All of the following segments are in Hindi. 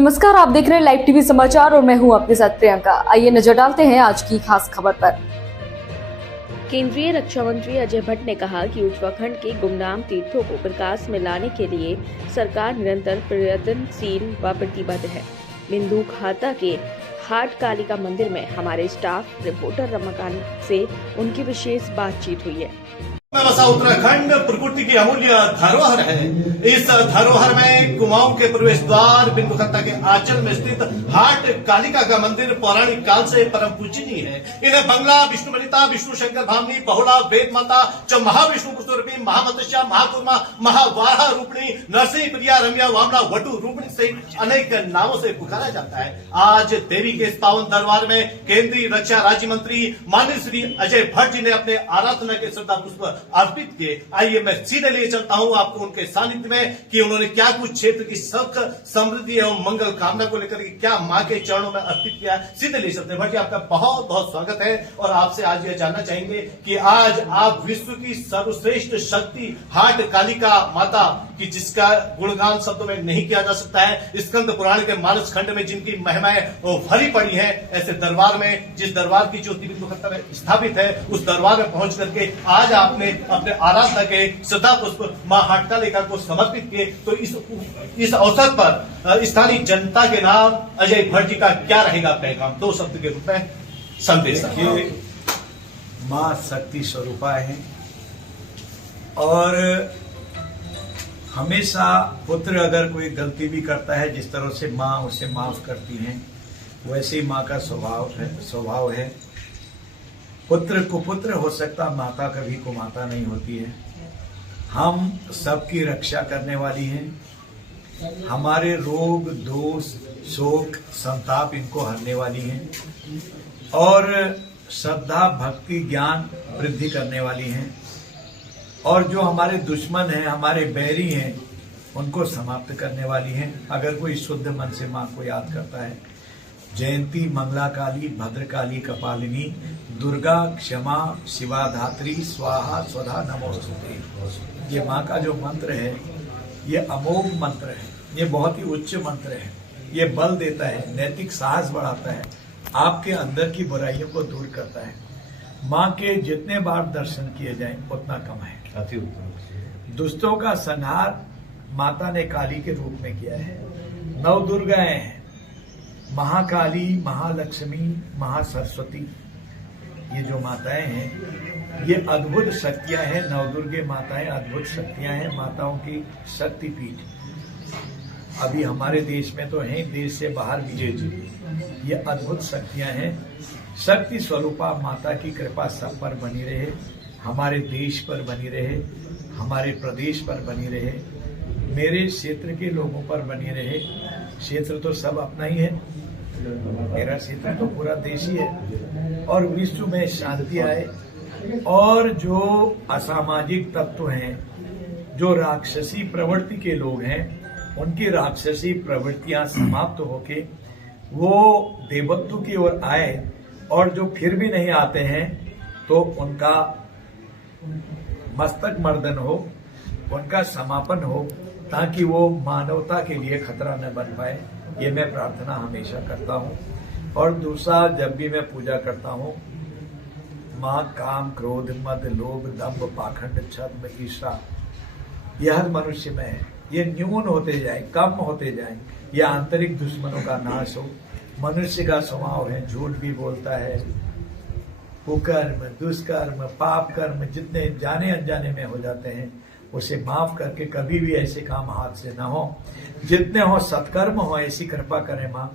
नमस्कार, आप देख रहे हैं लाइव टीवी समाचार और मैं हूं आपके साथ प्रियंका। आइए नजर डालते हैं आज की खास खबर पर। केंद्रीय रक्षा मंत्री अजय भट्ट ने कहा कि उत्तराखंड के गुमनाम तीर्थों को प्रकाश में लाने के लिए सरकार निरंतर प्रयत्नशील व प्रतिबद्ध है। बिंदु खाता के हाट कालिका मंदिर में हमारे स्टाफ रिपोर्टर रमाकांत से उनकी विशेष बातचीत हुई है। बसा उत्तराखंड प्रकृति की अमूल्य धरोहर है। इस धरोहर में कुमाऊं के प्रवेश द्वार बिंदुखत्ता के आंचल में स्थित हाट कालिका का मंदिर पौराणिक काल से परम पूजनीय है। इन्हें बंगला, विष्णु ललिता, विष्णु शंकर भामनी, बहुला, वेद माता, महाविष्णु कुसुरपी, महामत्स्या, महाकुर्मा, महावाहा रूपणी, नरसिंह प्रिया, रम्या, वामना, वटु रूपणी से अनेक नामों से पुकारा जाता है। आज देवी के इस पावन दरबार में केंद्रीय रक्षा राज्य मंत्री माननीय श्री अजय भट्ट जी ने अपने आराधना के श्रद्धा पुष्प अर्पित किए। आइए मैं सीधे ले चलता हूं आपको उनके सानिध्य में कि उन्होंने क्या कुछ क्षेत्र की सुख, समृद्धि एवं मंगल कामना को लेकर क्या मां के चरणों में अर्पित किया। सीधे ले चलते हैं। भट्ट जी, आपका बहुत बहुत स्वागत है और आपसे आज यह जानना चाहेंगे कि आज आप विश्व की सर्वश्रेष्ठ शक्ति हाट कालिका माता की, जिसका गुणगान शब्दों में नहीं किया जा सकता है, स्कंद पुराण के मानस खंड में जिनकी महिमाएं भरी पड़ी है, ऐसे दरबार में, जिस दरबार की ज्योति बिंदुखत्ता में स्थापित है, उस दरबार में पहुंच करके आज आपने अपने आराधना के श्रद्धा पुष्प मां हाट कालिका को समर्पित किए। तो इस अवसर पर स्थानीय जनता के नाम अजय भट्ट जी का क्या रहेगा पैगाम, दो शब्द के रूप में संदेश। मां शक्ति स्वरूपा है और हमेशा पुत्र अगर कोई गलती भी करता है, जिस तरह से मां उसे माफ करती हैं, वैसे ही मां का स्वभाव है। पुत्र कुपुत्र हो सकता, माता कभी कुमाता नहीं होती है। हम सबकी रक्षा करने वाली हैं। हमारे रोग, दोष, शोक, संताप इनको हरने वाली हैं और श्रद्धा, भक्ति, ज्ञान वृद्धि करने वाली हैं। और जो हमारे दुश्मन हैं, हमारे बैरी हैं, उनको समाप्त करने वाली हैं अगर कोई शुद्ध मन से मां को याद करता है। जयंती मंगला काली, भद्रकाली, कपालिनी, दुर्गा, क्षमा, शिवा धात्री, स्वाहा स्वधा नमोस्तुते। ये मां का जो मंत्र है, ये अमोघ मंत्र है, ये बहुत ही उच्च मंत्र है। ये बल देता है, नैतिक साहस बढ़ाता है, आपके अंदर की बुराइयों को दूर करता है। मां के जितने बार दर्शन किए जाएं उतना कम है। दुष्टों का संहार माता ने काली के रूप में किया है। 9 दुर्गाएं हैं, महाकाली, महालक्ष्मी, महासरस्वती। ये जो माताएं हैं, ये अद्भुत शक्तियां हैं। 9 दुर्गे माताएं अद्भुत शक्तियां हैं, माताओं की शक्तिपीठ। अभी हमारे देश में तो हैं, देश से बाहर भी ये अद्भुत शक्तियां हैं। शक्ति स्वरूपा माता की कृपा सब पर बनी रहे, हमारे देश पर बनी रहे, हमारे प्रदेश पर बनी रहे, मेरे क्षेत्र के लोगों पर बनी रहे। क्षेत्र तो सब अपना ही है, मेरा क्षेत्र तो पूरा देश ही है। और विश्व में शांति आए और जो असामाजिक तत्व हैं, जो राक्षसी प्रवृत्ति के लोग हैं, उनकी राक्षसी प्रवृत्तियां समाप्त होके वो देवत्व की ओर आए। और जो फिर भी नहीं आते हैं तो उनका मस्तक मर्दन हो, उनका समापन हो, ताकि वो मानवता के लिए खतरा न बन पाए। ये मैं प्रार्थना हमेशा करता हूँ। और दूसरा, जब भी मैं पूजा करता हूँ, मां काम, क्रोध, मद, लोभ, दंभ, पाखंड, छद्म, ईर्ष्या, यह हर मनुष्य में है। ये न्यून होते जाए, कम होते जाए, यह आंतरिक दुश्मनों का नाश हो। मनुष्य का स्वभाव है, झूठ भी बोलता है, कुकर्म, दुष्कर्म, पाप कर्म जितने जाने अनजाने में हो जाते हैं, उसे माफ करके कभी भी ऐसे काम हाथ से ना हो। जितने हो सत्कर्म हो, ऐसी कृपा करें मां।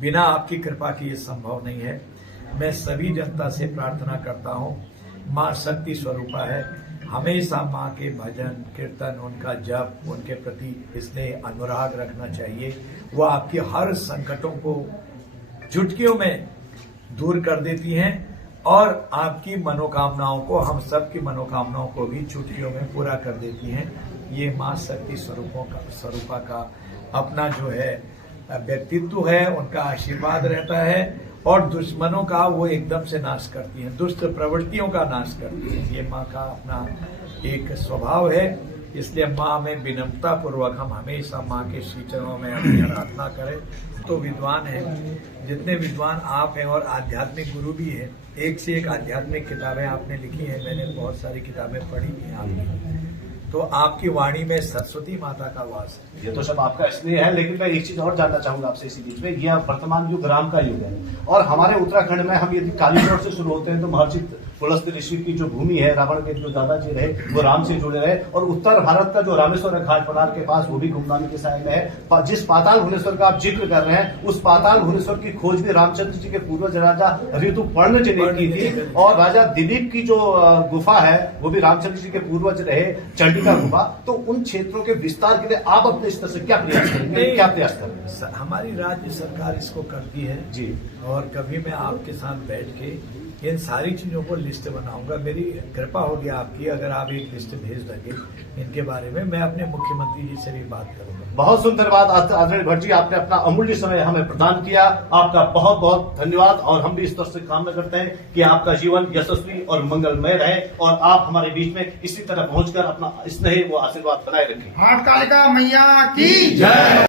बिना आपकी कृपा के ये संभव नहीं है। मैं सभी जनता से प्रार्थना करता हूँ, मां शक्ति स्वरूपा है। हमेशा मां के भजन कीर्तन, उनका जप, उनके प्रति स्नेह अनुराग रखना चाहिए। वो आपकी हर संकटों को चुटकियों में दूर कर देती हैं और आपकी मनोकामनाओं को, हम सब की मनोकामनाओं को भी चुटकियों में पूरा कर देती हैं। ये मां शक्ति स्वरूपा का अपना जो है व्यक्तित्व है, उनका आशीर्वाद रहता है और दुश्मनों का वो एकदम से नाश करती हैं, दुष्ट प्रवृत्तियों का नाश करती हैं। ये मां का अपना एक स्वभाव है। इसलिए मां में विनम्रता पूर्वक हम हमेशा मां के श्री चरणों में अपनी आराधना करें। तो विद्वान हैं, जितने विद्वान आप हैं और आध्यात्मिक गुरु भी हैं। एक से एक आध्यात्मिक किताबें आपने लिखी हैं, मैंने बहुत सारी किताबें पढ़ी भी हैं आपकी। तो आपकी वाणी में सरस्वती माता का वास है। ये तो सब आपका स्नेह है, लेकिन मैं एक चीज और जानना चाहूंगा आपसे इसी बीच में। यह वर्तमान युग राम का युग है और हमारे उत्तराखंड में हम यदि कालीकोट से शुरू होते हैं तो महर्षि पुलस्त्य ऋषि की जो भूमि है, रावण के जो दादाजी रहे वो राम से जुड़े रहे, और उत्तर भारत का जो रामेश्वर है घाट पनार के पास, वो भी गुमनामी के साय में है। जिस पाताल भुवनेश्वर का आप जिक्र कर रहे हैं, उस पाताल भुवनेश्वर की खोज भी रामचंद्र जी के पूर्वज राजा ऋतुपर्ण जी ने की थी, और राजा दिलीप की जो गुफा है वो भी रामचंद्र जी के पूर्वज रहे, चंडिका गुफा। तो उन क्षेत्रों के विस्तार के लिए आप अपने स्तर से क्या प्रयास करेंगे, क्या प्रयास करेंगे? हमारी राज्य सरकार इसको करती है जी, और कभी मैं आपके साथ बैठ के इन सारी चीजों को लिस्ट बनाऊंगा। मेरी कृपा होगी आपकी, अगर आप एक लिस्ट भेज देंगे इनके बारे में, मैं अपने मुख्यमंत्री जी से भी बात करूंगा। बहुत सुंदर बात आदरणीय भट्ट जी, आपने अपना अमूल्य समय हमें प्रदान किया, आपका बहुत बहुत धन्यवाद। और हम भी इस तरह से कामना करते हैं कि आपका जीवन यशस्वी और मंगलमय रहे और आप हमारे बीच में इसी तरह पहुंचकर अपना स्नेह व आशीर्वाद बनाए रखें। हाट कालिका मैया की जय।